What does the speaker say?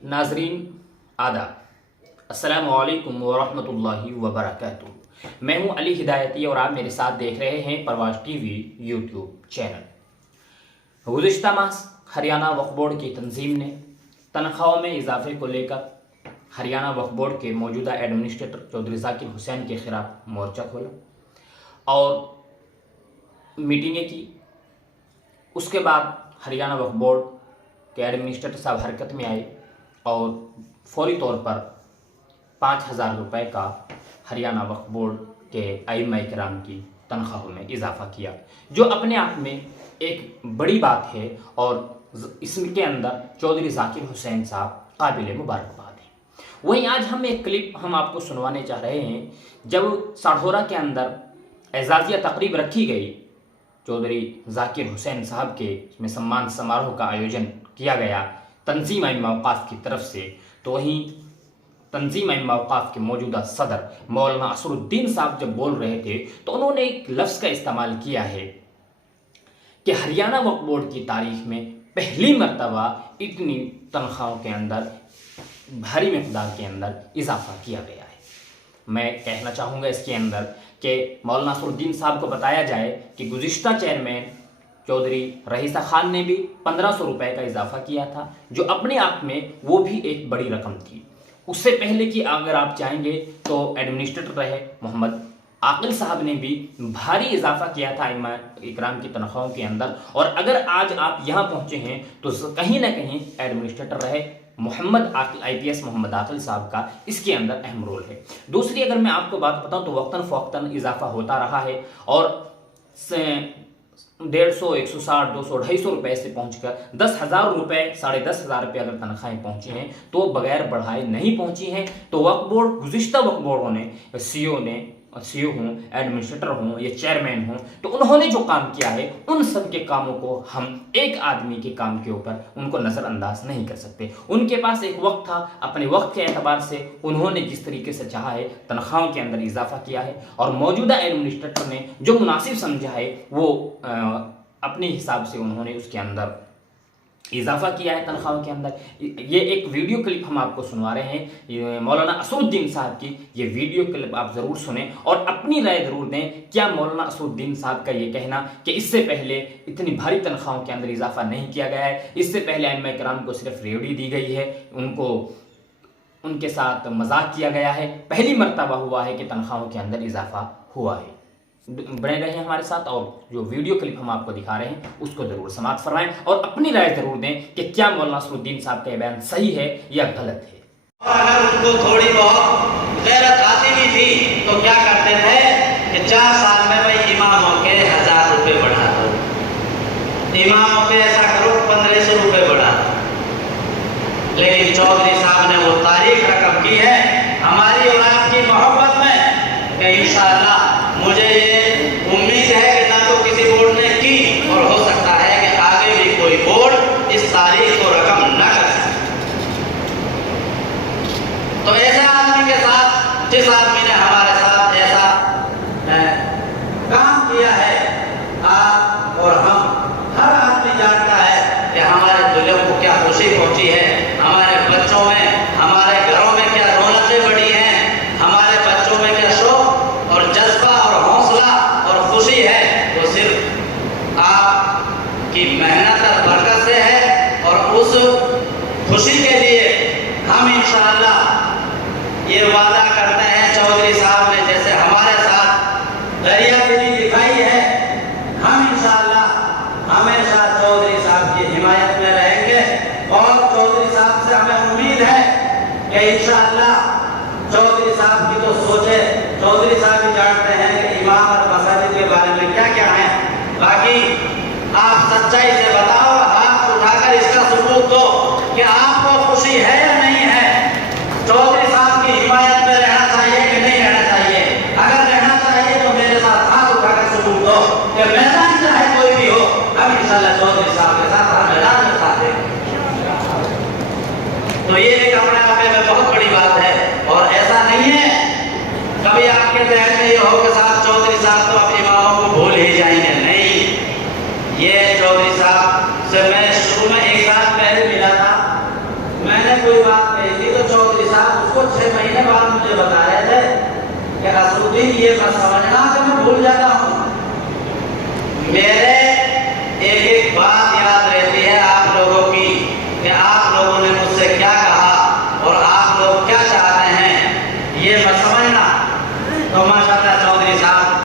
नाजरीन आदाब, अस्सलामु अलैकुम वरहमतुल्लाहि वबरकातुहू। मैं हूं अली हिदायती और आप मेरे साथ देख रहे हैं परवाज़ टीवी यूट्यूब चैनल। गुज़िश्ता माह हरियाणा वक्फ बोर्ड की तंजीम ने तनख्वाहों में इजाफे को लेकर हरियाणा वक्फ बोर्ड के मौजूदा एडमिनिस्ट्रेटर चौधरी ज़ाकिर हुसैन के ख़िलाफ़ मोर्चा खोला और मीटिंगें की। उसके बाद हरियाणा वक्फ बोर्ड के एडमिनिस्ट्रेटर साहब हरकत में आए और फौरी तौर पर 5,000 रुपये का हरियाणा वक्फ बोर्ड के आइम्मा किराम की तनख्वाहों में इजाफा किया, जो अपने आप में एक बड़ी बात है और इसके अंदर चौधरी ज़ाकिर हुसैन साहब काबिल मुबारकबाद हैं। वहीं आज हम एक क्लिप आपको सुनवाने चाह रहे हैं। जब साढ़ौरा के अंदर एजाज़िया तकरीब रखी गई, चौधरी ज़ाकिर हुसैन साहब के में सम्मान समारोह का आयोजन किया गया तंजीम आइम्मा औक़ाफ़ की तरफ से, तो वहीं तंजीम आइम्मा औक़ाफ़ के मौजूदा सदर मौलाना असरुद्दीन साहब जब बोल रहे थे तो उन्होंने एक लफ्ज़ का इस्तेमाल किया है कि हरियाणा वक्फ बोर्ड की तारीख में पहली मर्तबा इतनी तनख्वाहों के अंदर भारी मकदार के अंदर इजाफा किया गया है। मैं कहना चाहूँगा इसके अंदर कि मौलाना असरुद्दीन साहब को बताया जाए कि गुज़िश्ता चेयरमैन चौधरी रहीसा खान ने भी 1,500 रुपये का इजाफा किया था, जो अपने आप में वो भी एक बड़ी रकम थी। उससे पहले कि अगर आप चाहेंगे तो एडमिनिस्ट्रेटर रहे मोहम्मद आकिल साहब ने भी भारी इजाफा किया था आइम्मा इकराम की तनख्वाहों के अंदर। और अगर आज आप यहाँ पहुँचे हैं तो कहीं ना कहीं एडमिनिस्ट्रेटर रहे मोहम्मद आकिल IPS मोहम्मद आकिल साहब का इसके अंदर अहम रोल है। दूसरी अगर मैं आपको बात बताऊँ तो वक्तन फ़वक्तन इजाफा होता रहा है और 150, 160, 200, 250 रुपये से पहुंचकर 10,000 रुपये, 10,500 रुपये अगर तनख्वाहें पहुंची हैं तो बगैर बढ़ाए नहीं पहुंची हैं। तो वक्फ बोर्ड गुज़िश्ता वक्फ बोर्डों ने CEO हों, एडमिनिस्ट्रेटर हों या चेयरमैन हों, तो उन्होंने जो काम किया है उन सब के कामों को हम एक आदमी के काम के ऊपर उनको नज़रअंदाज नहीं कर सकते। उनके पास एक वक्त था, अपने वक्त के एतबार से उन्होंने जिस तरीके से चाहा है तनख्वाहों के अंदर इजाफा किया है और मौजूदा एडमिनिस्ट्रेटर ने जो मुनासिब समझा है वो अपने हिसाब से उन्होंने उसके अंदर इजाफा किया है तनख्वाहों के अंदर। ये एक वीडियो क्लिप हम आपको सुनवा रहे हैं मौलाना असरुद्दीन साहब की। ये वीडियो क्लिप आप ज़रूर सुनें और अपनी राय ज़रूर दें। क्या मौलाना असरुद्दीन साहब का ये कहना कि इससे पहले इतनी भारी तनख्वाहों के अंदर इजाफा नहीं किया गया है, इससे पहले आइम्मा किराम को सिर्फ रेवड़ी दी गई है, उनको उनके साथ मजाक किया गया है, पहली मर्तबा हुआ है कि तनख्वाहों के अंदर इजाफा हुआ है। बने रहे हमारे साथ और जो वीडियो क्लिप हम आपको दिखा रहे हैं उसको जरूर समाप्त फरमाएं और अपनी राय जरूर दें कि क्या मौलाना असरुद्दीन साहब का बयान सही है या गलत है। और अगर उनको थोड़ी बहुत गैरत आती भी थी तो क्या करते थे कि 4 साल में भाई इमामों के 1,000 रुपये बढ़ा दो, इमामों के ऐसा करो 1,500 रुपये बढ़ा दो। लेकिन चौधरी साहब ने वो तारीख रकम की है हमारी और आपकी मोहब्बत में कि इंशाअल्लाह मुझे ये उम्मीद है कि ना तो किसी बोर्ड ने की और हो सकता है कि आगे भी कोई बोर्ड इस तारीख को रकम न कर सके। तो ऐसे आदमी के साथ जिस आदमी ने हमारे साथ ऐसा काम किया है, आप और हम हर आदमी जानता है कि हमारे दिलों को क्या खुशी पहुंची है, हमारे बच्चों में, हमारे घरों में क्या रौनकें बढ़ी हैं, हमारे बच्चों में क्या शौक और जज्बा और हौसला और खुशी है, वो सिर्फ आपकी मेहनत और बरकत से है। और उस खुशी के लिए हम इंशाअल्लाह ये वादा करते हैं चौधरी साहब ने जैसे हमारे साथ दरियादिली दिखाई है, हम इंशाअल्लाह हमेशा चौधरी साहब की हिमायत में रहेंगे। और चौधरी साहब से हमें उम्मीद है कि इंशाअल्लाह चौधरी साहब की तो सोचे चौधरी साहब ही जानते हैं कि इमाम और मसाजिद के बारे में क्या क्या है। बाकी आप सच्चाई से बताओ, हाथ उठाकर इसका सबूत दो कि आपको खुशी है या नहीं है, चौधरी साहब की हिमायत में रहना चाहिए कि नहीं रहना चाहिए। अगर रहना चाहिए तो मेरे साथ हाथ उठाकर सबूत दो कि मैदान चाहे कोई भी हो, हम इंशाअल्लाह चौधरी साहब के साथ हर मैदान में साथ देंगे। तो ये एक अपने आप में बहुत बड़ी बात है और ऐसा नहीं है कभी आपके जहन में ये हो कि साहब चौधरी साहब तो अपने इमामों को भूल ही जाएंगे। नहीं, ये चौधरी साहब से मैं शुरू में एक साल पहले मिला था, मैंने कोई बात کو 6 مہینے بعد مجھے بتا رہے تھے کہ اسدالدین یہ بات سمجھنا کہ میں بھول جاتا ہوں، میرے